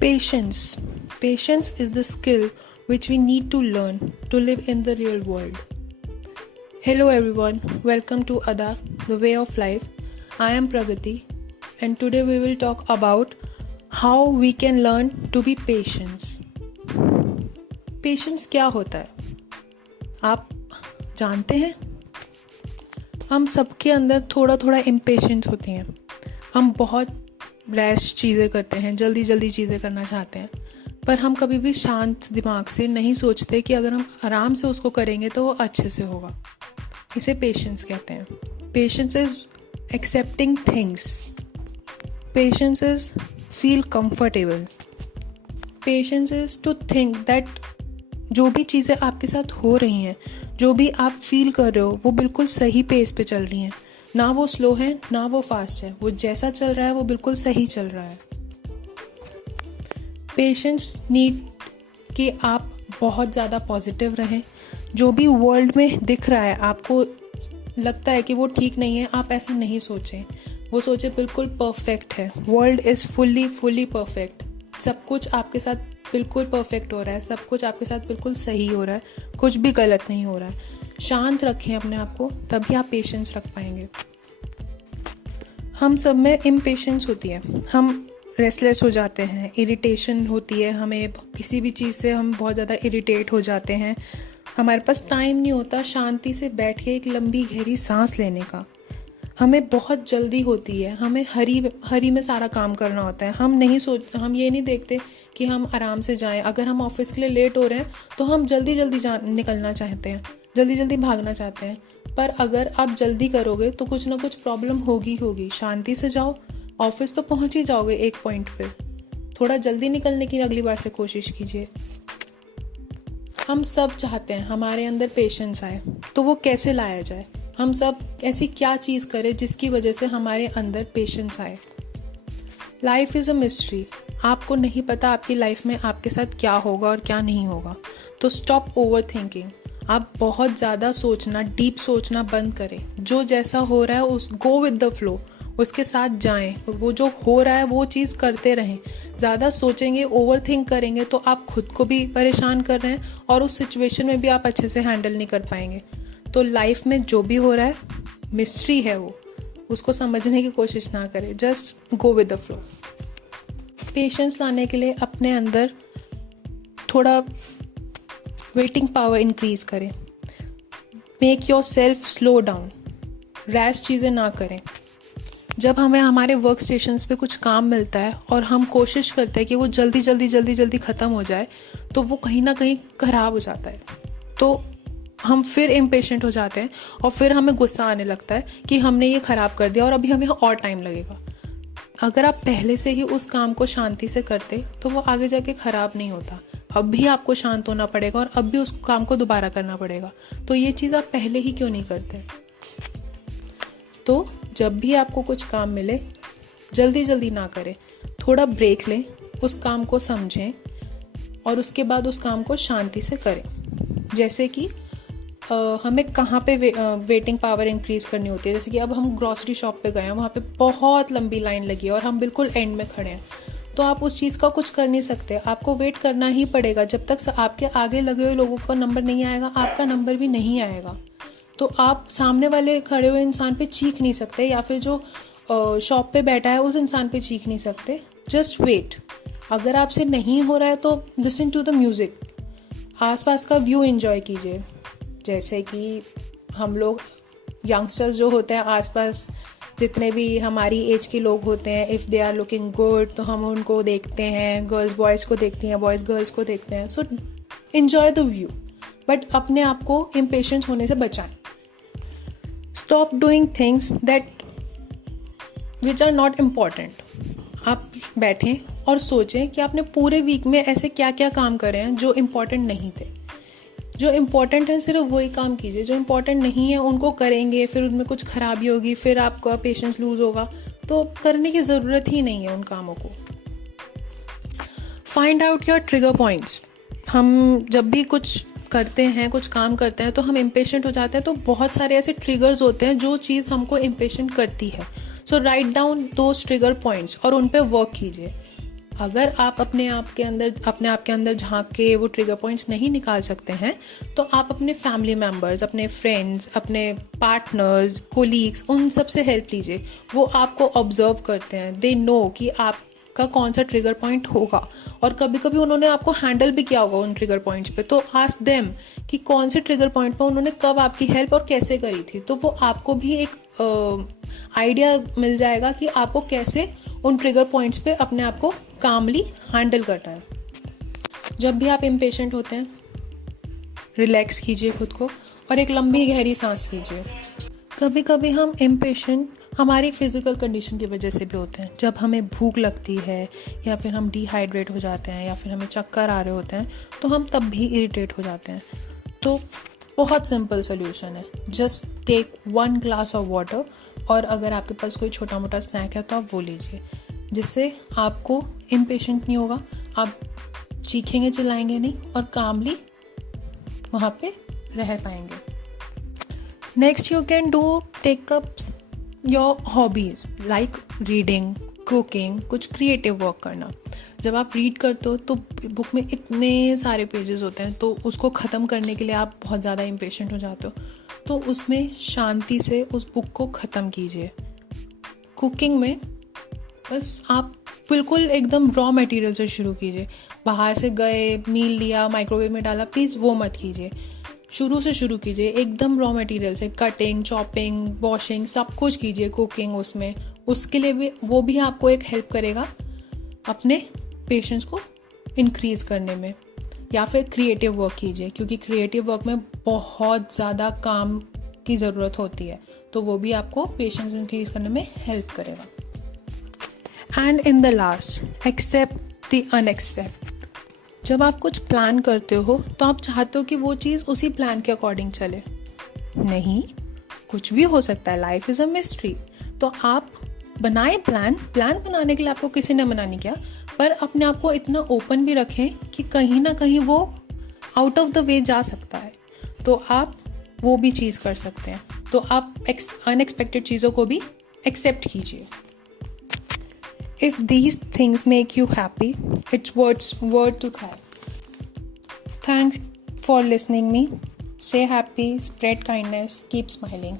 Patience. Patience is the skill which we need to learn to live in the real world. Hello everyone, welcome to Ada, the way of life. I am Pragati and today we will talk about how we can learn to be patient. Patience क्या होता है? आप जानते हैं? हम सबके अंदर थोड़ा थोड़ा इम्पेशेंस होती हैं. हम बहुत रैश चीज़ें करते हैं, जल्दी जल्दी चीज़ें करना चाहते हैं, पर हम कभी भी शांत दिमाग से नहीं सोचते कि अगर हम आराम से उसको करेंगे तो वो अच्छे से होगा. इसे पेशेंस कहते हैं. Patience is accepting things. Patience is feel comfortable. Patience is to think that जो भी चीज़ें आपके साथ हो रही हैं, जो भी आप फील कर रहे हो, वो बिल्कुल सही पेस पे चल रही हैं. ना वो स्लो है ना वो फास्ट है. वो जैसा चल रहा है वो बिल्कुल सही चल रहा है. पेशेंस नीड कि आप बहुत ज़्यादा पॉजिटिव रहें. जो भी वर्ल्ड में दिख रहा है, आपको लगता है कि वो ठीक नहीं है, आप ऐसा नहीं सोचें. वो सोचें बिल्कुल परफेक्ट है. World is fully perfect. सब कुछ आपके साथ बिल्कुल परफेक्ट हो रहा है. सब कुछ आपके साथ बिल्कुल सही हो रहा है. कुछ भी गलत नहीं हो रहा है. शांत रखें अपने आप को, तभी आप पेशेंस रख पाएंगे. हम सब में इम्पेशेंस होती है. हम रेस्टलेस हो जाते हैं, इरिटेशन होती है. हमें किसी भी चीज़ से हम बहुत ज़्यादा इरिटेट हो जाते हैं. हमारे पास टाइम नहीं होता शांति से बैठ के एक लंबी गहरी सांस लेने का. हमें बहुत जल्दी होती है. हमें हरी में सारा काम करना होता है. हम ये नहीं देखते कि हम आराम से जाएं. अगर हम ऑफिस के लिए लेट हो रहे हैं तो हम जल्दी निकलना चाहते हैं, जल्दी भागना चाहते हैं. पर अगर आप जल्दी करोगे तो कुछ ना कुछ प्रॉब्लम होगी. शांति से जाओ, ऑफिस तो पहुंच ही जाओगे एक पॉइंट पे. थोड़ा जल्दी निकलने की अगली बार से कोशिश कीजिए. हम सब चाहते हैं हमारे अंदर पेशेंस आए, तो वो कैसे लाया जाए? हम सब ऐसी क्या चीज़ करें जिसकी वजह से हमारे अंदर पेशेंस आए? Life is a mystery. आपको नहीं पता आपकी लाइफ में आपके साथ क्या होगा और क्या नहीं होगा. तो स्टॉप ओवर थिंकिंग. आप बहुत ज़्यादा सोचना, डीप सोचना बंद करें. जो जैसा हो रहा है गो विद द फ्लो, उसके साथ जाएं. वो जो हो रहा है वो चीज़ करते रहें. ज़्यादा सोचेंगे, ओवर थिंक करेंगे तो आप खुद को भी परेशान कर रहे हैं और उस सिचुएशन में भी आप अच्छे से हैंडल नहीं कर पाएंगे. तो लाइफ में जो भी हो रहा है मिस्ट्री है, वो उसको समझने की कोशिश ना करें. Just go with the flow. Patience लाने के लिए अपने अंदर थोड़ा वेटिंग पावर इंक्रीज करें. Make your self slow down. Rash चीज़ें ना करें. जब हमें हमारे वर्क स्टेशंस पे कुछ काम मिलता है और हम कोशिश करते हैं कि वो जल्दी ख़त्म हो जाए, तो वो कहीं ना कहीं ख़राब हो जाता है. तो हम फिर इम्पेशेंट हो जाते हैं और फिर हमें गुस्सा आने लगता है कि हमने ये ख़राब कर दिया और अभी हमें और टाइम लगेगा. अगर आप पहले से ही उस काम को शांति से करते तो वो आगे जाके ख़राब नहीं होता. अब भी आपको शांत होना पड़ेगा और अब भी उस काम को दोबारा करना पड़ेगा. तो ये चीज़ आप पहले ही क्यों नहीं करते? तो जब भी आपको कुछ काम मिले, जल्दी ना करें. थोड़ा ब्रेक लें, उस काम को समझें और उसके बाद उस काम को शांति से करें. जैसे कि हमें कहाँ पे वेटिंग पावर इंक्रीज़ करनी होती है. जैसे कि अब हम ग्रॉसरी शॉप पे गए हैं, वहाँ पे बहुत लंबी लाइन लगी है और हम बिल्कुल एंड में खड़े हैं. तो आप उस चीज़ का कुछ कर नहीं सकते. आपको वेट करना ही पड़ेगा. जब तक आपके आगे लगे हुए लोगों का नंबर नहीं आएगा, आपका नंबर भी नहीं आएगा. तो आप सामने वाले खड़े हुए इंसान पे चीख नहीं सकते, या फिर जो शॉप पे बैठा है उस इंसान पे चीख नहीं सकते. Just wait. अगर आपसे नहीं हो रहा है तो लिसन टू द म्यूज़िक. आसपास का व्यू एंजॉय कीजिए. जैसे कि हम लोग यंगस्टर्स जो होते हैं, आसपास जितने भी हमारी एज के लोग होते हैं, if they are looking good तो हम उनको देखते हैं. गर्ल्स बॉयज़ को देखती हैं, बॉयज़ गर्ल्स को देखते हैं. So enjoy the view, but अपने आप को इम्पेशेंट होने से बचाएं. Stop doing things that which are not important. आप बैठें और सोचें कि आपने पूरे वीक में ऐसे क्या क्या काम करे हैं जो इम्पॉर्टेंट नहीं थे. जो इम्पॉर्टेंट है सिर्फ वही काम कीजिए. जो इम्पॉर्टेंट नहीं है उनको करेंगे, फिर उनमें कुछ खराबी होगी, फिर आपका पेशेंस लूज होगा. तो करने की ज़रूरत ही नहीं है उन कामों को. Find out your trigger points. हम जब भी कुछ करते हैं, कुछ काम करते हैं, तो हम इम्पेशेंट हो जाते हैं. तो बहुत सारे ऐसे ट्रिगर्स होते हैं जो चीज़ हमको इम्पेशेंट करती है. So write down those trigger points और उन पे वर्क कीजिए. अगर आप अपने आप के अंदर झांक के वो ट्रिगर पॉइंट्स नहीं निकाल सकते हैं, तो आप अपने फैमिली मेम्बर्स, अपने फ्रेंड्स, अपने पार्टनर्स, कोलीग्स, उन सब से हेल्प लीजिए। वो आपको ऑब्जर्व करते हैं, दे नो कि आपका कौन सा ट्रिगर पॉइंट होगा, और कभी कभी उन्होंने आपको हैंडल भी किया होगा उन ट्रिगर पॉइंट्स पे। तो आस्क देम कि कौन से ट्रिगर पॉइंट पे उन्होंने कब आपकी हेल्प और कैसे करी थी। तो वो आपको भी एक आइडिया मिल जाएगा कि आपको कैसे उन ट्रिगर पॉइंट्स पे अपने आप को कामली हैंडल करना है। जब भी आप इम्पेशेंट होते हैं, रिलैक्स कीजिए खुद को और एक लंबी गहरी सांस लीजिए। कभी कभी हम इम्पेशेंट हमारी फिजिकल कंडीशन की वजह से भी होते हैं। जब हमें भूख लगती है, या फिर हम डिहाइड्रेट हो जाते हैं, या फिर हमें चक्कर आ रहे होते हैं, तो हम तब भी इरिटेट हो जाते हैं। तो बहुत सिंपल सोल्यूशन है, just take 1 glass of water, और अगर आपके पास कोई छोटा मोटा स्नैक है तो आप वो लीजिए, जिससे आपको इम्पेशेंट नहीं होगा, आप चीखेंगे चिल्लाएंगे नहीं, और कामली वहाँ पे रह पाएंगे। Next you can do take up your hobbies like reading, cooking, कुछ क्रिएटिव वर्क करना। जब आप रीड करते हो तो बुक में इतने सारे पेजेस होते हैं, तो उसको ख़त्म करने के लिए आप बहुत ज़्यादा इम्पेशेंट हो जाते हो। तो उसमें शांति से उस बुक को ख़त्म कीजिए। कुकिंग में बस आप बिल्कुल एकदम रॉ मटेरियल से शुरू कीजिए। बाहर से गए, मील लिया, माइक्रोवेव में डाला, प्लीज़ वो मत कीजिए। शुरू से शुरू कीजिए, एकदम रॉ मटेरियल से, कटिंग, चॉपिंग, वॉशिंग, सब कुछ कीजिए कुकिंग उसमें। उसके लिए भी वो भी आपको एक हेल्प करेगा अपने पेशेंस को इंक्रीज़ करने में। या फिर क्रिएटिव वर्क कीजिए, क्योंकि क्रिएटिव वर्क में बहुत ज़्यादा काम की ज़रूरत होती है, तो वो भी आपको पेशेंस इंक्रीज़ करने में हेल्प करेगा। And in the last, accept the unaccept. जब आप कुछ प्लान करते हो तो आप चाहते हो कि वो चीज़ उसी प्लान के अकॉर्डिंग चले। नहीं, कुछ भी हो सकता है, लाइफ इज़ अ मिस्ट्री। तो आप बनाए प्लान बनाने के लिए आपको किसी ने मना नहीं किया, पर अपने आप को इतना ओपन भी रखें कि कहीं ना कहीं वो आउट ऑफ द वे जा सकता है, तो आप वो भी चीज़ कर सकते हैं। तो आप अनएक्सपेक्टेड चीज़ों को भी एक्सेप्ट कीजिए। If these things make you happy, it's worth to try. Thanks for listening me. Stay happy, spread kindness, keep smiling.